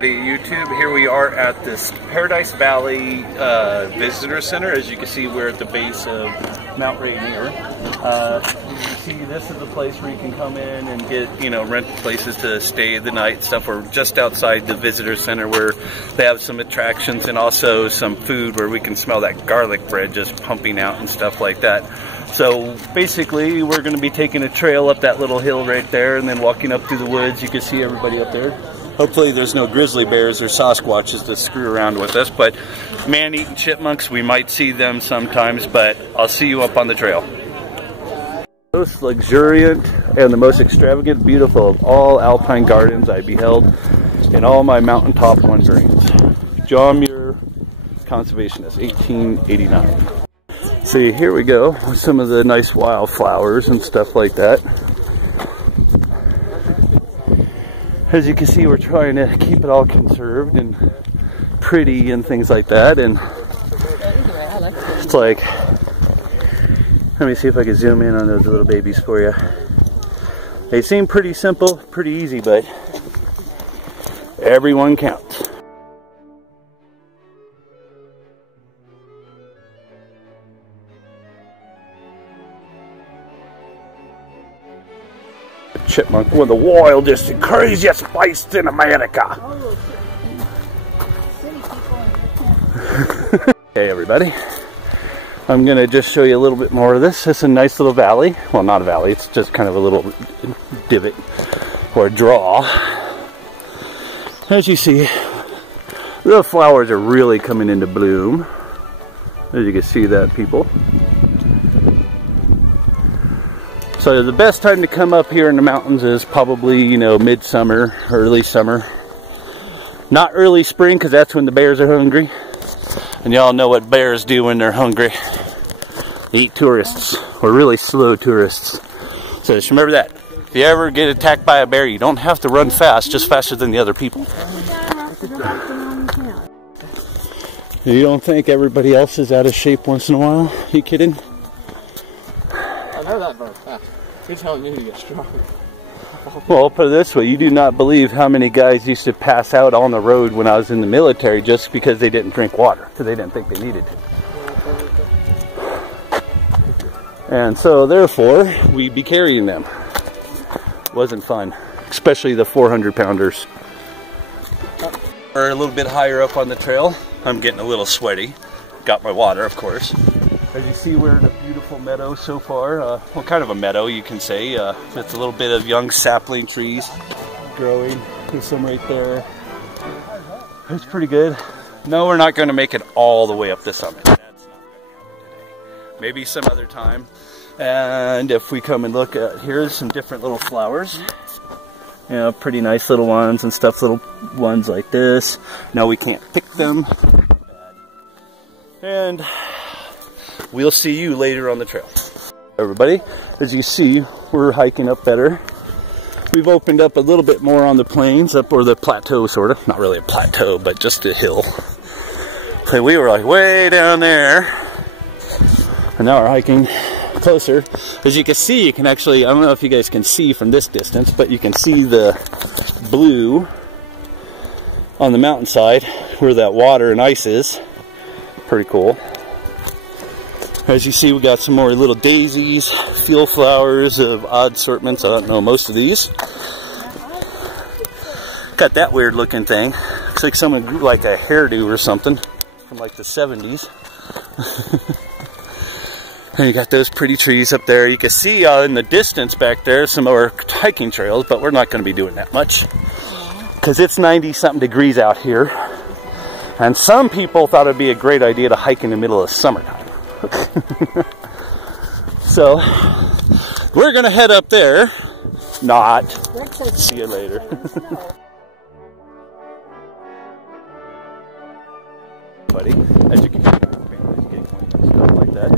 YouTube, here we are at this Paradise Valley Visitor Center. As you can see, we're at the base of Mount Rainier. You can see this is the place where you can come in and get, rent places to stay the night and stuff. We're just outside the Visitor Center where they have some attractions and also some food where we can smell that garlic bread just pumping out and stuff like that. So basically, we're going to be taking a trail up that little hill right there and then walking up through the woods. You can see everybody up there. Hopefully there's no grizzly bears or Sasquatches to screw around with us, but man-eating chipmunks, we might see them sometimes, but I'll see you up on the trail. Most luxuriant and the most extravagant, beautiful of all alpine gardens I beheld in all my mountaintop wanderings. John Muir, Conservationist, 1889. See, here we go with some of the nice wildflowers and stuff like that. As you can see, we're trying to keep it all conserved and pretty and things like that. And it's like, let me see if I can zoom in on those little babies for you. They seem pretty simple, pretty easy, but everyone counts. Chipmunk, one of the wildest and craziest beasts in America. Hey everybody, I'm going to just show you a little bit more of this. It's a nice little valley. Well, not a valley, it's just kind of a little divot or draw. As you see, the flowers are really coming into bloom. As you can see that, people. So the best time to come up here in the mountains is probably, midsummer, early summer. Not early spring, because that's when the bears are hungry. And y'all know what bears do when they're hungry. They eat tourists, or really slow tourists. So just remember that. If you ever get attacked by a bear, you don't have to run fast, just faster than the other people. You don't think everybody else is out of shape once in a while? You kidding? I know that very fast. You're telling me to get strong. Well, I'll put it this way, you do not believe how many guys used to pass out on the road when I was in the military just because they didn't drink water, because they didn't think they needed it. And so therefore, we'd be carrying them. Wasn't fun, especially the 400-pounders. We're a little bit higher up on the trail. I'm getting a little sweaty. Got my water, of course. As you see, we're in a beautiful meadow so far. Well, kind of a meadow, you can say. It's a little bit of young sapling trees growing. There's some right there. It's pretty good. No, we're not going to make it all the way up the summit. That's not going to happen today. Maybe some other time. And if we come and look at, here's some different little flowers. Pretty nice little ones and stuff, little ones like this. No, we can't pick them. And we'll see you later on the trail. Everybody, as you see, we're hiking up better. We've opened up a little bit more on the plains, or the plateau, sort of. Not really a plateau, but just a hill. So we were like way down there. And now we're hiking closer. As you can see, you can actually, I don't know if you guys can see from this distance, but you can see the blue on the mountainside where that water and ice is. Pretty cool. As you see, we got some more little daisies, field flowers of odd assortments. I don't know most of these. Got that weird looking thing. Looks like someone grew like a hairdo or something from like the 70s. And you got those pretty trees up there. You can see in the distance back there some more hiking trails, but we're not going to be doing that much because it's 90-something degrees out here. And some people thought it'd be a great idea to hike in the middle of summertime. So we're gonna head up there. Not. See you later. Buddy, as you can see, families getting and stuff like that.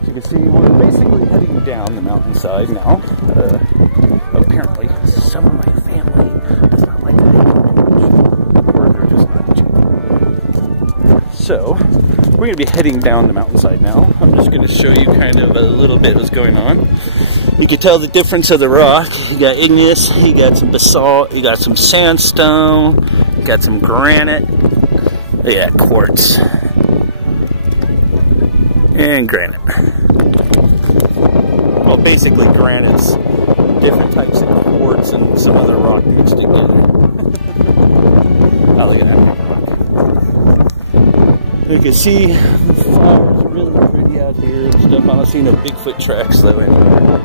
As you can see, we're basically heading down the mountainside now. Apparently, some of my family does not like that, or they're just not cheap. So we're going to be heading down the mountainside now. I'm just going to show you kind of a little bit what's going on. You can tell the difference of the rock. You got igneous, you got some basalt, you got some sandstone, Got some granite. Yeah, quartz. And granite. Well, basically granite's different types of quartz and some other rock mixed together. Oh, look at that rock. You can see the flowers are really pretty out here and stuff. I don't see no Bigfoot tracks though anywhere.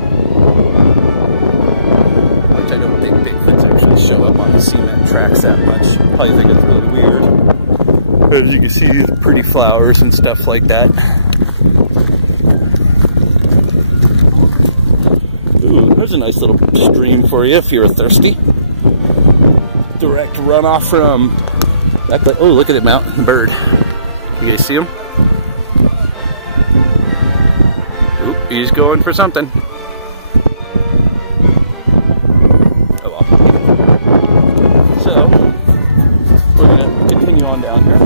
Which I don't think Bigfoots actually show up on the cement tracks that much. Probably think it's really weird. But as you can see, pretty flowers and stuff like that. Ooh, there's a nice little stream for you if you're thirsty. Direct runoff from that place. Oh, look at it, mountain bird. You guys see him? Oop, he's going for something. Oh well. So, we're going to continue on down here.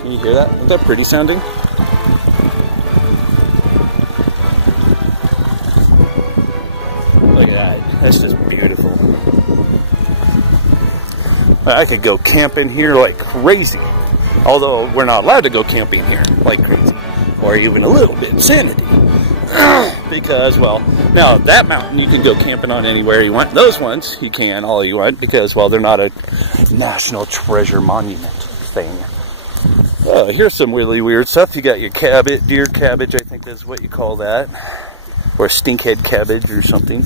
Can you hear that? Isn't that pretty sounding? Look at that. That's just beautiful. I could go camping here like crazy. Although we're not allowed to go camping here like crazy. Or even a little bit insanity. Because, well, now that mountain you can go camping on anywhere you want. Those ones you can all you want because, well, they're not a national treasure monument thing. Oh, here's some really weird stuff. You got your cabbage, deer cabbage, I think that's what you call that. Or stinkhead cabbage or something.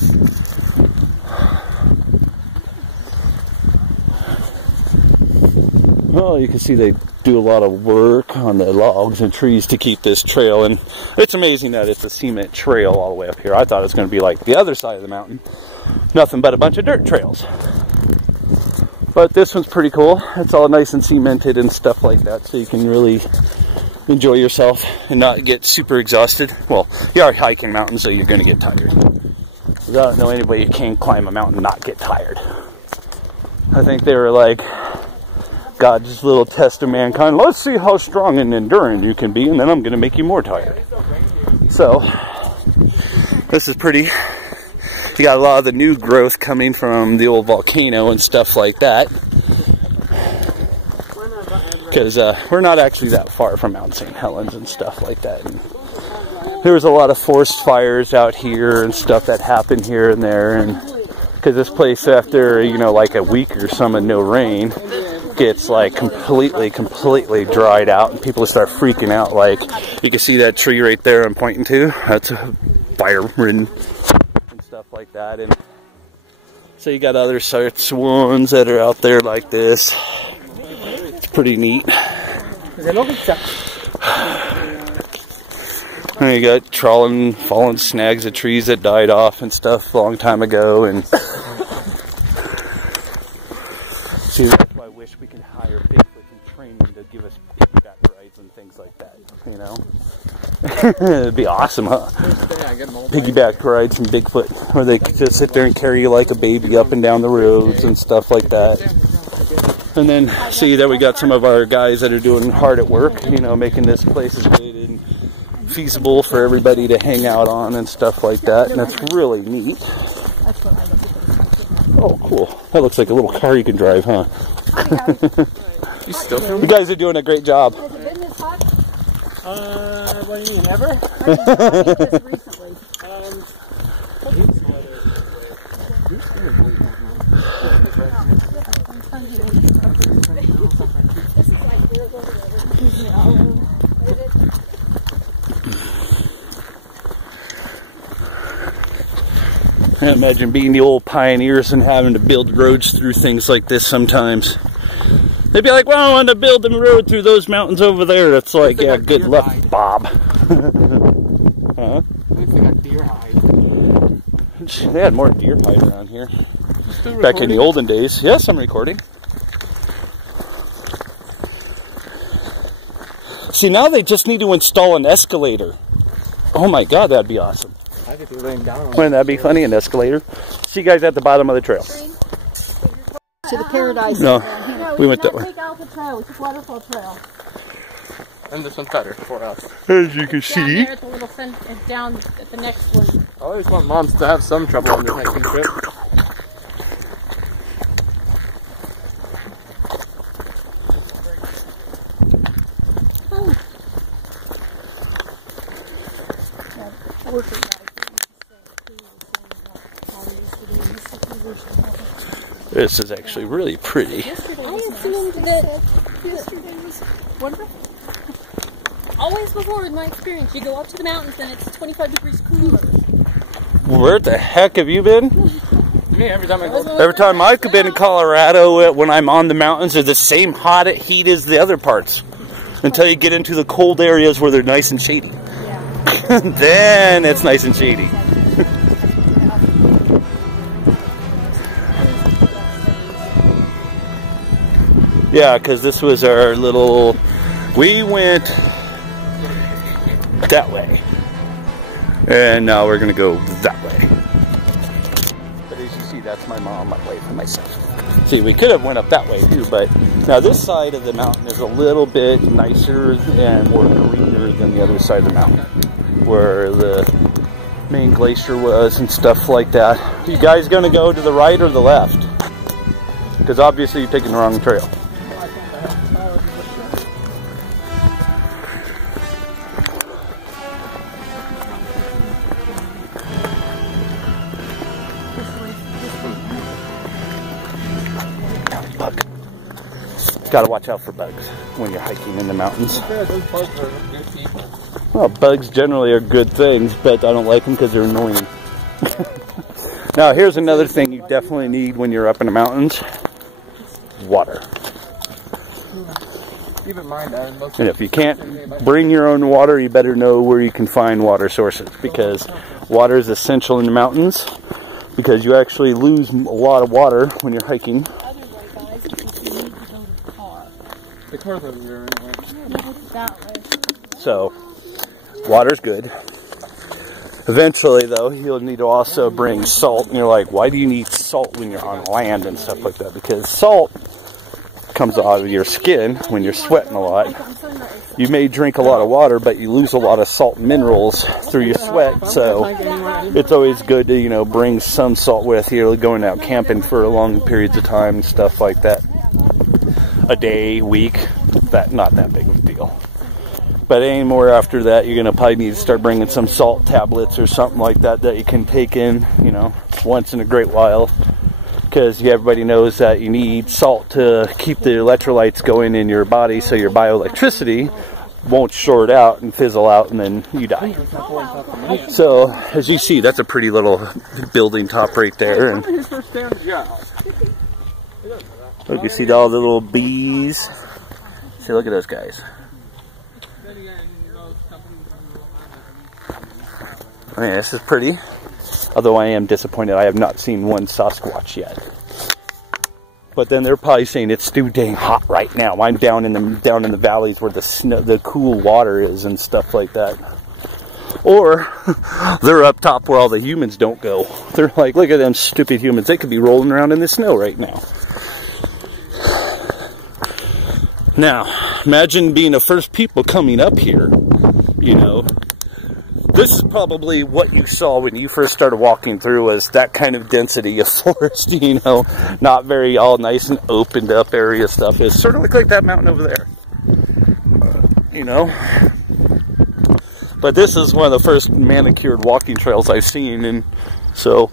Well, you can see they do a lot of work on the logs and trees to keep this trail, and it's amazing that it's a cement trail all the way up here. I thought it was going to be like the other side of the mountain. Nothing but a bunch of dirt trails. But this one's pretty cool. It's all nice and cemented and stuff like that, so you can really enjoy yourself and not get super exhausted. Well, you are hiking mountains, so you're going to get tired. I don't know anybody who can climb a mountain and not get tired. I think they were like, God's little test of mankind. Let's see how strong and enduring you can be, and then I'm going to make you more tired. So, this is pretty. You got a lot of the new growth coming from the old volcano and stuff like that. Because we're not actually that far from Mount St. Helens and stuff like that. And there was a lot of forest fires out here and stuff that happened here and there. And because this place, after, you know, like a week or some of no rain, gets like completely dried out, and people start freaking out. Like, you can see that tree right there I'm pointing to. That's a fire-ridden and stuff like that. And so you got other sorts of ones that are out there like this. It's pretty neat. And you got trawling fallen snags of trees that died off and stuff a long time ago. And see, that's why I wish we could hire Bigfoot and train them to give us piggyback rides and things like that, you know? It'd be awesome, huh? Piggyback rides from Bigfoot, where they just sit there and carry you like a baby up and down the roads and stuff like that. And then see that we got some of our guys that are doing hard at work, you know, making this place as good and feasible for everybody to hang out on and stuff like that. And that's really neat. Oh, cool. That looks like a little car you can drive, huh? You still filming? You guys are doing a great job. Has it been this hot? What do you mean, ever? Just recently. I imagine being the old pioneers and having to build roads through things like this sometimes. They'd be like, well, I want to build a road through those mountains over there. It's like, yeah, good luck, Bob. Huh? They got deer hide. They had more deer hide around here. Back in the olden days. Yes, I'm recording. See, now they just need to install an escalator. Oh my God, that'd be awesome. I could be laying down. Wouldn't that be funny, an escalator? See you guys at the bottom of the trail. To the paradise. No, we went that way. Take Alpha Trail, we took Waterfall Trail. And this one's better for us. As you can see. Down there at the little down at the next one. I always want moms to have some trouble on their hiking trip. working guys that used to say This is actually really pretty. I assumed that yesterday was wonderful. Always before, in my experience, you go up to the mountains and it's 25 degrees cooler. Where the heck have you been? Me, every time I go. Every time I've been in Colorado, when I'm on the mountains, they're the same hot heat as the other parts. Until you get into the cold areas where they're nice and shady. Yeah. Then it's nice and shady. Yeah, because this was our little... We went that way. And now we're going to go that way. But as you see, that's my mom away from myself. See, we could have went up that way too, but now this side of the mountain is a little bit nicer and more greener than the other side of the mountain, where the main glacier was and stuff like that. You guys going to go to the right or the left? Because obviously you're taking the wrong trail. Bug. Gotta watch out for bugs when you're hiking in the mountains. Yeah, those bugs are good people. Well, bugs generally are good things, but I don't like them because they're annoying. Now, here's another thing you definitely need when you're up in the mountains. Water. Keep in mind, and if you can't bring your own water, you better know where you can find water sources, because water is essential in the mountains, because you actually lose a lot of water when you're hiking. the car's over there anyway. That way. So, water's good. Eventually, though, you'll need to also bring salt. And you're like, why do you need salt when you're on land and stuff like that? Because salt comes out of your skin when you're sweating a lot. You may drink a lot of water, but you lose a lot of salt minerals through your sweat. So it's always good to, you know, bring some salt with you, going out camping for long periods of time and stuff like that. A day, week, not that big of a deal. But anymore after that, you're going to probably need to start bringing some salt tablets or something like that that you can take in, you know, once in a great while. Because everybody knows that you need salt to keep the electrolytes going in your body, so your bioelectricity won't short out and fizzle out and then you die. So, as you see, that's a pretty little building top right there. And look, you see all the little bees. See, look at those guys. I mean, this is pretty. Although I am disappointed I have not seen one Sasquatch yet. But then they're probably saying it's too dang hot right now. I'm down in the valleys where the snow, the cool water is and stuff like that. Or they're up top where all the humans don't go. They're like, look at them stupid humans. They could be rolling around in the snow right now. Now, imagine being the first people coming up here, you know. This is probably what you saw when you first started walking through, was that kind of density of forest, you know, not very all nice and opened up area stuff. It sort of looked like that mountain over there, you know. But this is one of the first manicured walking trails I've seen, and so,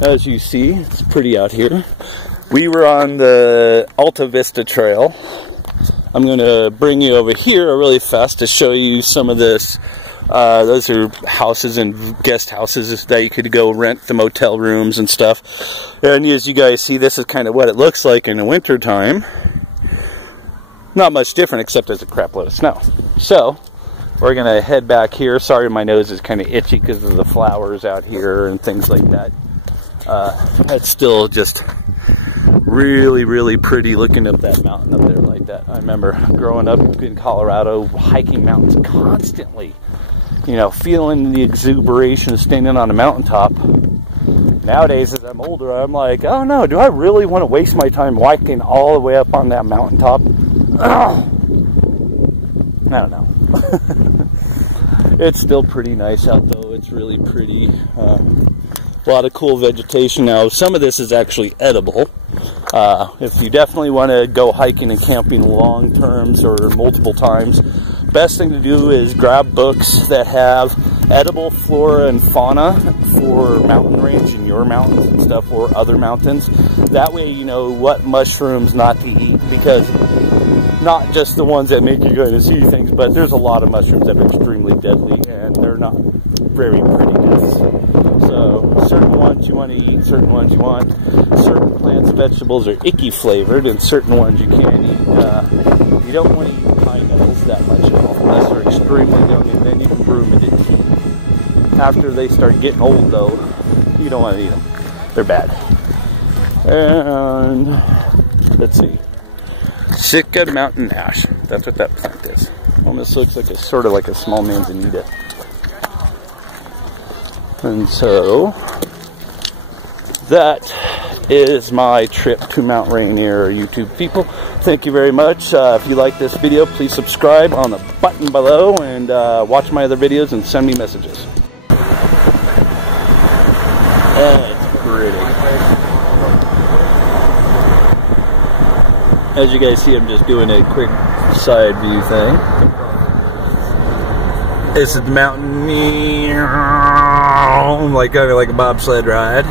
as you see, it's pretty out here. We were on the Alta Vista Trail. I'm going to bring you over here really fast to show you some of this. Those are houses and guest houses that you could go rent the motel rooms and stuff. And as you guys see, this is kind of what it looks like in the winter time. Not much different, except there's a crap load of snow. So, we're going to head back here. Sorry, my nose is kind of itchy because of the flowers out here and things like that. That's still just really, really pretty looking up that mountain up there like that. I remember growing up in Colorado, hiking mountains constantly, you know, feeling the exuberation of standing on a mountaintop. Nowadays, as I'm older, I'm like, oh no, do I really want to waste my time hiking all the way up on that mountaintop? I don't know. It's still pretty nice out though. It's really pretty. A lot of cool vegetation now. Some of this is actually edible. If you definitely want to go hiking and camping long terms or multiple times, best thing to do is grab books that have edible flora and fauna for mountain range in your mountains and stuff, or other mountains. That way you know what mushrooms not to eat, because not just the ones that make you go to see things, but there's a lot of mushrooms that are extremely deadly and they're not very pretty deaths. So certain ones you want to eat, certain ones you want. Certain plants, vegetables are icky flavored, and certain ones you can't eat. You don't want to eat pine nettles that much at all, unless they're extremely young, and then you can brew them into tea. After they start getting old though, you don't want to eat them. They're bad. And let's see. Sitka mountain ash. That's what that plant is. Almost looks like it's sort of like a small manzanita. And so that is my trip to Mount Rainier, YouTube people. Thank you very much. If you like this video, please subscribe on the button below, and watch my other videos and send me messages. That's pretty. As you guys see, I'm just doing a quick side view thing. This is the mountain, like kind of like a bobsled ride.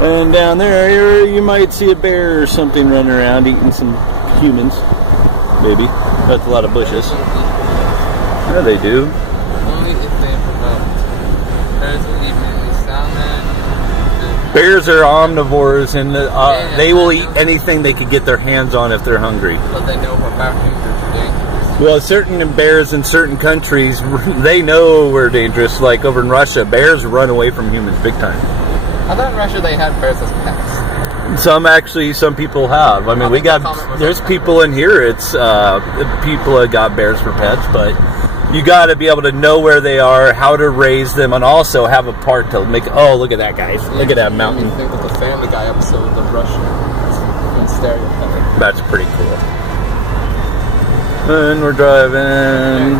And down there, you might see a bear or something running around eating some humans. Maybe. That's a lot of bushes. Yeah, they do. Only if they promote. Bears will eat mainly salmon. Bears are omnivores, and they will eat anything they could get their hands on if they're hungry. But they know about humans are dangerous. Well, certain bears in certain countries, they know we're dangerous. Like over in Russia, bears run away from humans big time. I thought in Russia they had bears as pets. Some people have. I mean, there's people in here, it's, people have got bears for pets, but you got to be able to know where they are, how to raise them, and also have a part to make. Oh, look at that, guys! Yeah, look at that mountain. I think of the Family Guy episode of Russia in stereotype. That's pretty cool. And we're driving.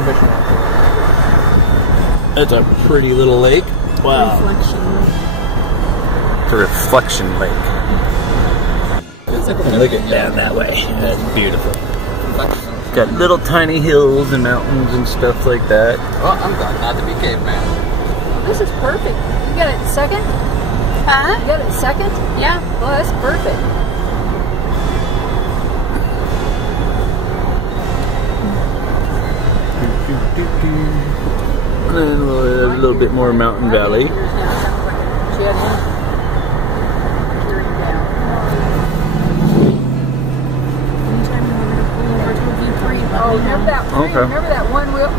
It's a pretty little lake. Wow. It's a reflection lake. And look at down that way. That's beautiful. Got little tiny hills and mountains and stuff like that. Well, I'm glad not to be caveman. This is perfect. You got it second? Huh? You got it second? Yeah. Well, that's perfect. And then we'll have a little bit more mountain valley. Oh, remember that? Okay. Remember that one wheel?